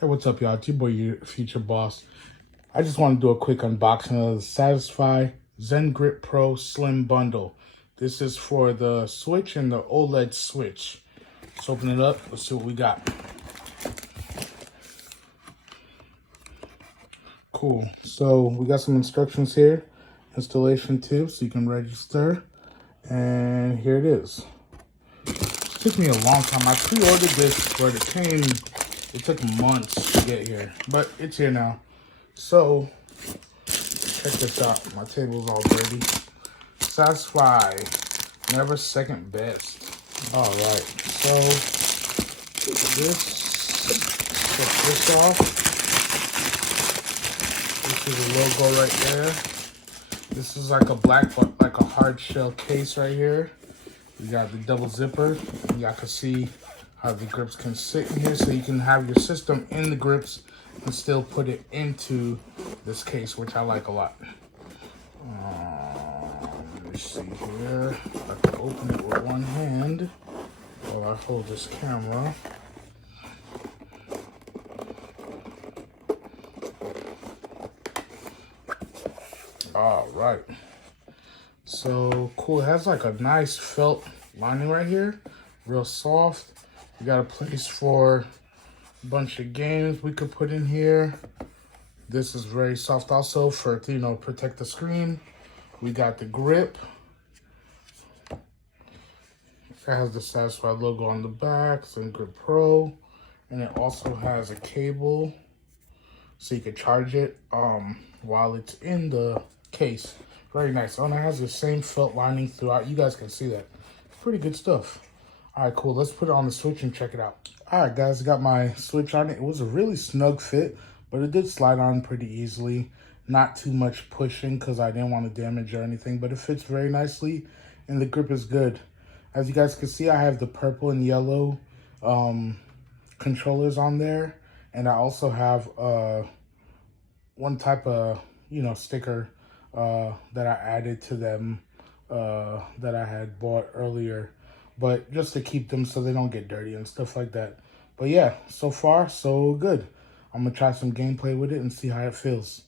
Hey, what's up, y'all? It's your boy, your future boss. I just want to do a quick unboxing of the Satisfye ZenGrip Pro Slim Bundle. This is for the Switch and the OLED Switch. Let's open it up. Let's see what we got. Cool. So we got some instructions here. Installation tips, so you can register. And here it is. It took me a long time. I pre-ordered this, but it took months to get here. But it's here now. So, check this out. My table's all dirty. Satisfye, never second best. Alright, so check this off. This is the logo right there. This is like a hard shell case right here. You got the double zipper. Y'all can see how the grips can sit in here, so you can have your system in the grips and still put it into this case, which I like a lot. Let me see here. I can open it with one hand while I hold this camera. All right. So cool. It has like a nice felt lining right here, real soft. You got a place for a bunch of games we could put in here. This is very soft also for, protect the screen. We got the grip. It has the Satisfye logo on the back, ZenGrip Pro, and it also has a cable so you can charge it while it's in the case. Very nice. Oh, and it has the same felt lining throughout. You guys can see that. It's pretty good stuff. All right, cool. Let's put it on the Switch and check it out. All right, guys, I got my Switch on it. It was a really snug fit, but it did slide on pretty easily. Not too much pushing because I didn't want to damage or anything, but it fits very nicely, and the grip is good. As you guys can see, I have the purple and yellow controllers on there, and I also have one type of, sticker that I added to them that I had bought earlier, but just to keep them so they don't get dirty and stuff like that. But yeah, so far so good. I'm gonna try some gameplay with it and see how it feels.